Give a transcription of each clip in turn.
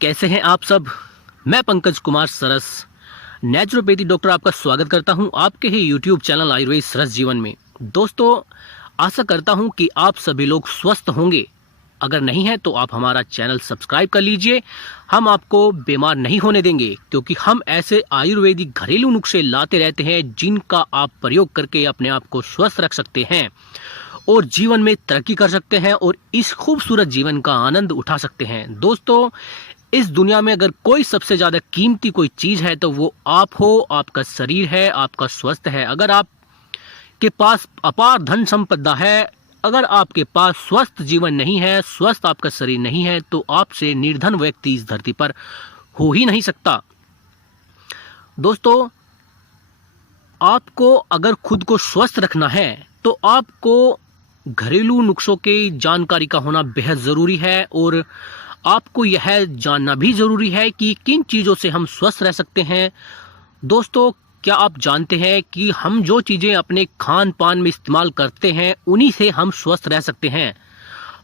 कैसे हैं आप सब। मैं पंकज कुमार सरस, नेचुरोपैथी डॉक्टर, आपका स्वागत करता हूं आपके ही यूट्यूब चैनल आयुर्वेद सरस जीवन में। दोस्तों, आशा करता हूं कि आप सभी लोग स्वस्थ होंगे। अगर नहीं है तो आप हमारा चैनल सब्सक्राइब कर लीजिए। हम आपको बीमार नहीं होने देंगे, क्योंकि हम ऐसे आयुर्वेदिक घरेलू नुस्खे लाते रहते हैं जिनका आप प्रयोग करके अपने आप को स्वस्थ रख सकते हैं और जीवन में तरक्की कर सकते हैं और इस खूबसूरत जीवन का आनंद उठा सकते हैं। दोस्तों, इस दुनिया में अगर कोई सबसे ज्यादा कीमती कोई चीज है तो वो आप हो, आपका शरीर है, आपका स्वास्थ्य है। अगर आपके पास अपार धन संपदा है, अगर आपके पास स्वस्थ जीवन नहीं है, स्वस्थ आपका शरीर नहीं है, तो आपसे निर्धन व्यक्ति इस धरती पर हो ही नहीं सकता। दोस्तों, आपको अगर खुद को स्वस्थ रखना है तो आपको घरेलू नुस्खों की जानकारी का होना बेहद ज़रूरी है और आपको यह जानना भी ज़रूरी है कि किन चीज़ों से हम स्वस्थ रह सकते हैं। दोस्तों, क्या आप जानते हैं कि हम जो चीज़ें अपने खान पान में इस्तेमाल करते हैं उन्हीं से हम स्वस्थ रह सकते हैं।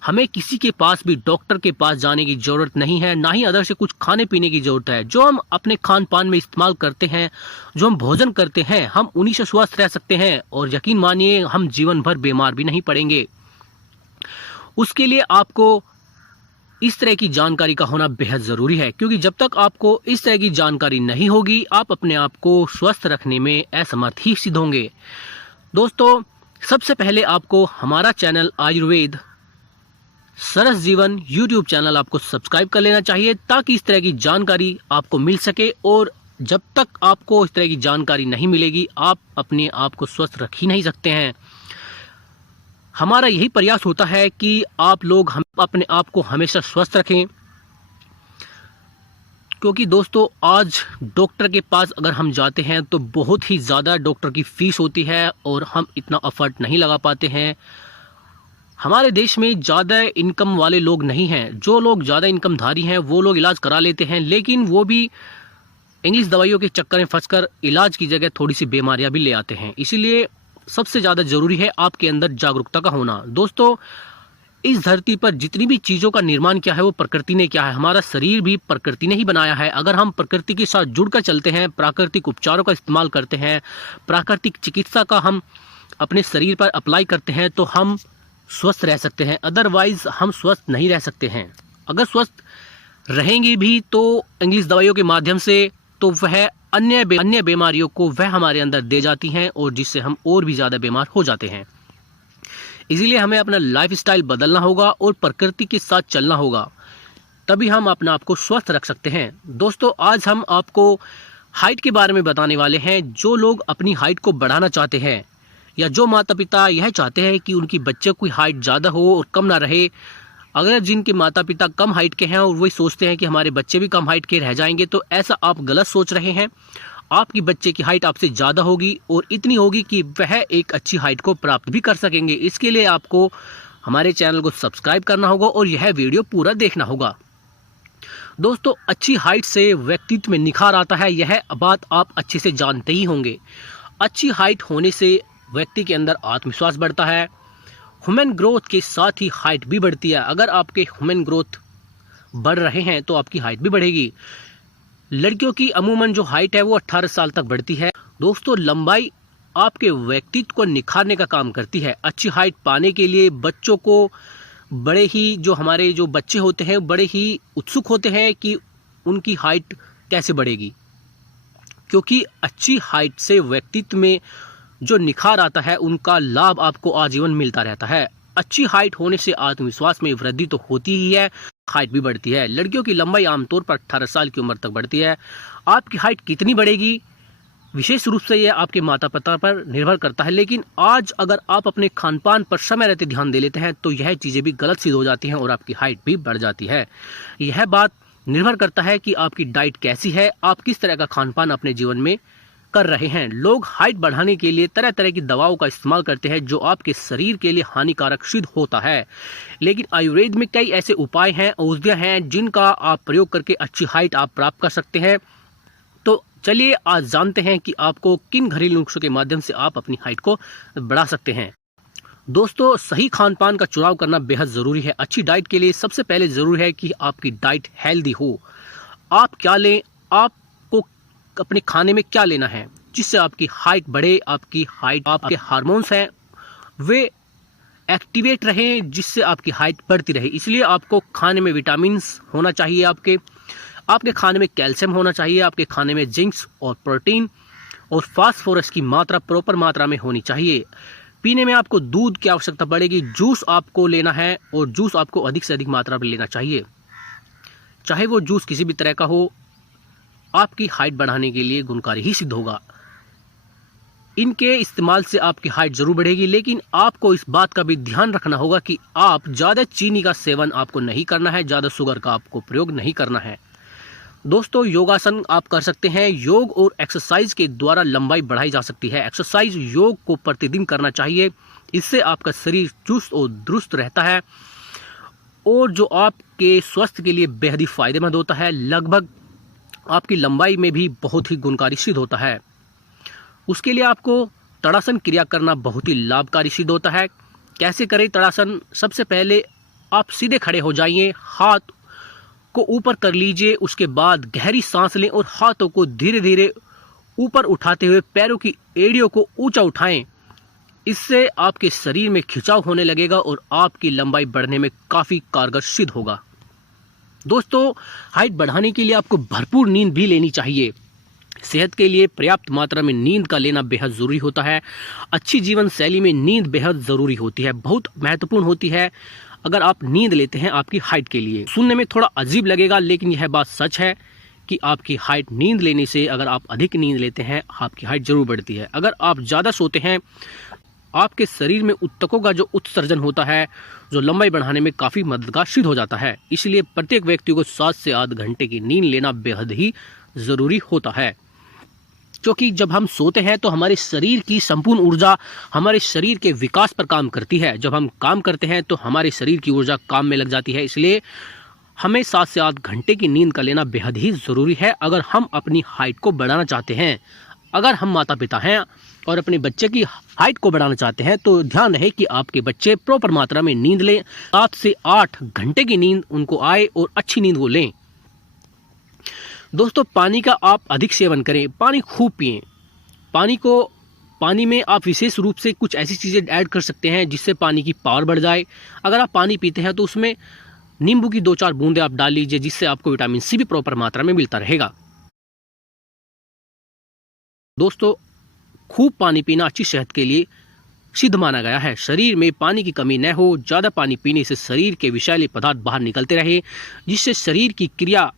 हमें किसी के पास भी डॉक्टर के पास जाने की ज़रूरत नहीं है, ना ही अदर से कुछ खाने पीने की ज़रूरत है। जो हम अपने खान पान में इस्तेमाल करते हैं, जो हम भोजन करते हैं, हम उन्हीं से स्वस्थ रह सकते हैं और यकीन मानिए हम जीवन भर बीमार भी नहीं पड़ेंगे। उसके लिए आपको इस तरह की जानकारी का होना बेहद ज़रूरी है, क्योंकि जब तक आपको इस तरह की जानकारी नहीं होगी आप अपने आप को स्वस्थ रखने में असमर्थ ही सिद्ध होंगे। दोस्तों, सबसे पहले आपको हमारा चैनल आयुर्वेद सरस जीवन यूट्यूब चैनल आपको सब्सक्राइब कर लेना चाहिए, ताकि इस तरह की जानकारी आपको मिल सके। और जब तक आपको इस तरह की जानकारी नहीं मिलेगी आप अपने आप को स्वस्थ रख ही नहीं सकते हैं। हमारा यही प्रयास होता है कि आप लोग अपने आप को हमेशा स्वस्थ रखें, क्योंकि दोस्तों आज डॉक्टर के पास अगर हम जाते हैं तो बहुत ही ज़्यादा डॉक्टर की फीस होती है और हम इतना एफर्ट नहीं लगा पाते हैं। हमारे देश में ज़्यादा इनकम वाले लोग नहीं हैं। जो लोग ज़्यादा इनकमधारी हैं वो लोग इलाज करा लेते हैं, लेकिन वो भी इंग्लिश दवाइयों के चक्कर में फंसकर इलाज की जगह थोड़ी सी बीमारियां भी ले आते हैं। इसीलिए सबसे ज़्यादा ज़रूरी है आपके अंदर जागरूकता का होना। दोस्तों, इस धरती पर जितनी भी चीज़ों का निर्माण किया है वो प्रकृति ने किया है। हमारा शरीर भी प्रकृति ने ही बनाया है। अगर हम प्रकृति के साथ जुड़कर चलते हैं, प्राकृतिक उपचारों का इस्तेमाल करते हैं, प्राकृतिक चिकित्सा का हम अपने शरीर पर अप्लाई करते हैं तो हम स्वस्थ रह सकते हैं। अदरवाइज हम स्वस्थ नहीं रह सकते हैं। अगर स्वस्थ रहेंगे भी तो इंग्लिश दवाइयों के माध्यम से, तो वह अन्य बीमारियों को वह हमारे अंदर दे जाती हैं और जिससे हम और भी ज़्यादा बीमार हो जाते हैं। इसीलिए हमें अपना लाइफस्टाइल बदलना होगा और प्रकृति के साथ चलना होगा, तभी हम अपने आप को स्वस्थ रख सकते हैं। दोस्तों, आज हम आपको हाइट के बारे में बताने वाले हैं। जो लोग अपनी हाइट को बढ़ाना चाहते हैं या जो माता पिता यह चाहते हैं कि उनकी बच्चे की हाइट ज़्यादा हो और कम ना रहे, अगर जिनके माता पिता कम हाइट के हैं और वही सोचते हैं कि हमारे बच्चे भी कम हाइट के रह जाएंगे, तो ऐसा आप गलत सोच रहे हैं। आपकी बच्चे की हाइट आपसे ज़्यादा होगी और इतनी होगी कि वह एक अच्छी हाइट को प्राप्त भी कर सकेंगे। इसके लिए आपको हमारे चैनल को सब्सक्राइब करना होगा और यह वीडियो पूरा देखना होगा। दोस्तों, अच्छी हाइट से व्यक्तित्व में निखार आता है, यह बात आप अच्छे से जानते ही होंगे। अच्छी हाइट होने से व्यक्ति के अंदर आत्मविश्वास बढ़ता है। ह्यूमन ग्रोथ के साथ ही हाइट भी बढ़ती है। अगर आपके ह्यूमन ग्रोथ बढ़ रहे हैं तो आपकी हाइट भी बढ़ेगी। लड़कियों की अमूमन जो हाइट है वो 18 साल तक बढ़ती है। दोस्तों, लंबाई आपके व्यक्तित्व को निखारने का काम करती है। अच्छी हाइट पाने के लिए बच्चों को हमारे जो बच्चे होते हैं बड़े ही उत्सुक होते हैं कि उनकी हाइट कैसे बढ़ेगी, क्योंकि अच्छी हाइट से व्यक्तित्व में जो निखार आता है उनका लाभ आपको आजीवन मिलता रहता है। अच्छी हाइट होने से आत्मविश्वास में वृद्धि तो होती ही है, हाइट भी बढ़ती है। लड़कियों की लंबाई आमतौर पर 18 साल की उम्र तक बढ़ती है। आपकी हाइट कितनी बढ़ेगी विशेष रूप से यह आपके माता पिता पर निर्भर करता है, लेकिन आज अगर आप अपने खान पान पर समय रहते ध्यान दे लेते हैं तो यह चीज़ें भी गलत सिद्ध हो जाती हैं और आपकी हाइट भी बढ़ जाती है। यह बात निर्भर करता है कि आपकी डाइट कैसी है, आप किस तरह का खान पान अपने जीवन में कर रहे हैं। लोग हाइट बढ़ाने के लिए तरह तरह की दवाओं का इस्तेमाल करते हैं जो आपके शरीर के लिए हानिकारक सिद्ध होता है, लेकिन आयुर्वेद में कई ऐसे उपाय हैं, औषधियां हैं जिनका आप प्रयोग करके अच्छी हाइट आप प्राप्त कर सकते हैं। तो चलिए आज जानते हैं कि आपको किन घरेलू नुस्खों के माध्यम से आप अपनी हाइट को बढ़ा सकते हैं। दोस्तों, सही खान पान का चुनाव करना बेहद ज़रूरी है। अच्छी डाइट के लिए सबसे पहले ज़रूरी है कि आपकी डाइट हेल्दी हो। आप क्या लें, आपको अपने खाने में क्या लेना है जिससे आपकी हाइट बढ़े, आपके हार्मोन्स हैं वे एक्टिवेट रहें, जिससे आपकी हाइट बढ़ती रहे। इसलिए आपको खाने में विटामिन्स होना चाहिए, आपके खाने में कैल्शियम होना चाहिए, आपके खाने में जिंक्स और प्रोटीन और फास्फोरस की मात्रा प्रॉपर मात्रा में होनी चाहिए। पीने में आपको दूध की आवश्यकता पड़ेगी, जूस आपको लेना है और जूस आपको अधिक से अधिक मात्रा में लेना चाहिए, चाहे वो जूस किसी भी तरह का हो, आपकी हाइट बढ़ाने के लिए गुणकारी ही सिद्ध होगा। इनके इस्तेमाल से आपकी हाइट जरूर बढ़ेगी, लेकिन आपको इस बात का भी ध्यान रखना होगा कि आप ज़्यादा चीनी का सेवन आपको नहीं करना है, ज़्यादा शुगर का आपको प्रयोग नहीं करना है। दोस्तों, योगासन आप कर सकते हैं। योग और एक्सरसाइज के द्वारा लंबाई बढ़ाई जा सकती है। एक्सरसाइज योग को प्रतिदिन करना चाहिए, इससे आपका शरीर चुस्त और दुरुस्त रहता है और जो आपके स्वास्थ्य के लिए बेहद ही फायदेमंद होता है। लगभग आपकी लंबाई में भी बहुत ही गुणकारी सिद्ध होता है। उसके लिए आपको ताड़ासन क्रिया करना बहुत ही लाभकारी सिद्ध होता है। कैसे करें ताड़ासन? सबसे पहले आप सीधे खड़े हो जाइए, हाथ को ऊपर कर लीजिए, उसके बाद गहरी सांस लें और हाथों को धीरे धीरे ऊपर उठाते हुए पैरों की एड़ियों को ऊंचा उठाएं। इससे आपके शरीर में खिंचाव होने लगेगा और आपकी लंबाई बढ़ने में काफ़ी कारगर सिद्ध होगा। दोस्तों, हाइट बढ़ाने के लिए आपको भरपूर नींद भी लेनी चाहिए। सेहत के लिए पर्याप्त मात्रा में नींद का लेना बेहद ज़रूरी होता है। अच्छी जीवन शैली में नींद बेहद ज़रूरी होती है, बहुत महत्वपूर्ण होती है। अगर आप नींद लेते हैं आपकी हाइट के लिए, सुनने में थोड़ा अजीब लगेगा, लेकिन यह बात सच है कि आपकी हाइट नींद लेने से, अगर आप अधिक नींद लेते हैं, आपकी हाइट जरूर बढ़ती है। अगर आप ज़्यादा सोते हैं, आपके शरीर में ऊतकों का जो उत्सर्जन होता है, जो लंबाई बढ़ाने में काफ़ी मददगार सिद्ध हो जाता है। इसलिए प्रत्येक व्यक्ति को 7 से 8 घंटे की नींद लेना बेहद ही ज़रूरी होता है, क्योंकि जब हम सोते हैं तो हमारे शरीर की संपूर्ण ऊर्जा हमारे शरीर के विकास पर काम करती है। जब हम काम करते हैं तो हमारे शरीर की ऊर्जा काम में लग जाती है। इसलिए हमें 7 से 8 घंटे की नींद का लेना बेहद ही ज़रूरी है, अगर हम अपनी हाइट को बढ़ाना चाहते हैं। अगर हम माता पिता हैं और अपने बच्चे की हाइट को बढ़ाना चाहते हैं तो ध्यान रहे कि आपके बच्चे प्रॉपर मात्रा में नींद लें। 7 से 8 घंटे की नींद उनको आए और अच्छी नींद वो लें। दोस्तों, पानी का आप अधिक सेवन करें, पानी खूब पिएं। पानी में आप विशेष रूप से कुछ ऐसी चीज़ें ऐड कर सकते हैं जिससे पानी की पावर बढ़ जाए। अगर आप पानी पीते हैं तो उसमें नींबू की 2-4 बूंदें आप डाल लीजिए, जिससे आपको विटामिन सी भी प्रॉपर मात्रा में मिलता रहेगा। दोस्तों, खूब पानी पीना अच्छी सेहत के लिए सिद्ध माना गया है। शरीर में पानी की कमी न हो, ज़्यादा पानी पीने से शरीर के विषैले पदार्थ बाहर निकलते रहे, जिससे शरीर की क्रिया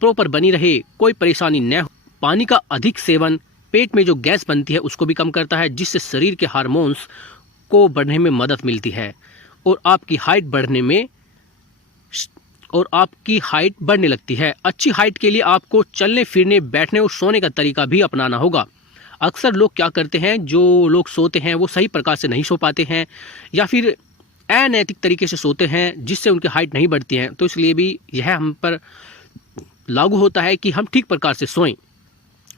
प्रॉपर बनी रहे, कोई परेशानी न हो। पानी का अधिक सेवन पेट में जो गैस बनती है उसको भी कम करता है, जिससे शरीर के हार्मोन्स को बढ़ने में मदद मिलती है और आपकी हाइट बढ़ने लगती है। अच्छी हाइट के लिए आपको चलने फिरने, बैठने और सोने का तरीका भी अपनाना होगा। अक्सर लोग क्या करते हैं, जो लोग सोते हैं वो सही प्रकार से नहीं सो पाते हैं या फिर अनैतिक तरीके से सोते हैं, जिससे उनकी हाइट नहीं बढ़ती है। तो इसलिए भी यह हम पर लागू होता है कि हम ठीक प्रकार से सोएं।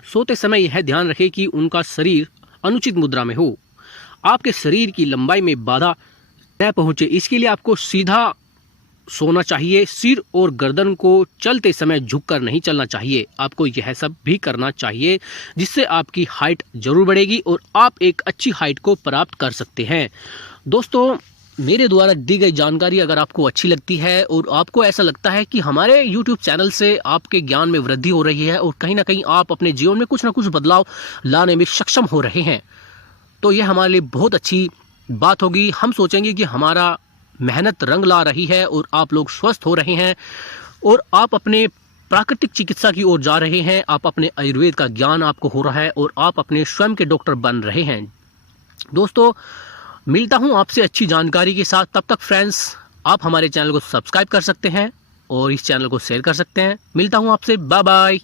सोते समय यह ध्यान रखें कि उनका शरीर अनुचित मुद्रा में हो, आपके शरीर की लंबाई में बाधा न पहुंचे। इसके लिए आपको सीधा सोना चाहिए, सिर और गर्दन को चलते समय झुककर नहीं चलना चाहिए। आपको यह सब भी करना चाहिए, जिससे आपकी हाइट जरूर बढ़ेगी और आप एक अच्छी हाइट को प्राप्त कर सकते हैं। दोस्तों, मेरे द्वारा दी गई जानकारी अगर आपको अच्छी लगती है और आपको ऐसा लगता है कि हमारे YouTube चैनल से आपके ज्ञान में वृद्धि हो रही है और कहीं ना कहीं आप अपने जीवन में कुछ ना कुछ बदलाव लाने में सक्षम हो रहे हैं, तो यह हमारे लिए बहुत अच्छी बात होगी। हम सोचेंगे कि हमारा मेहनत रंग ला रही है और आप लोग स्वस्थ हो रहे हैं और आप अपने प्राकृतिक चिकित्सा की ओर जा रहे हैं। आप अपने आयुर्वेद का ज्ञान आपको हो रहा है और आप अपने स्वयं के डॉक्टर बन रहे हैं। दोस्तों, मिलता हूं आपसे अच्छी जानकारी के साथ। तब तक फ्रेंड्स, आप हमारे चैनल को सब्सक्राइब कर सकते हैं और इस चैनल को शेयर कर सकते हैं। मिलता हूं आपसे, बाय बाय।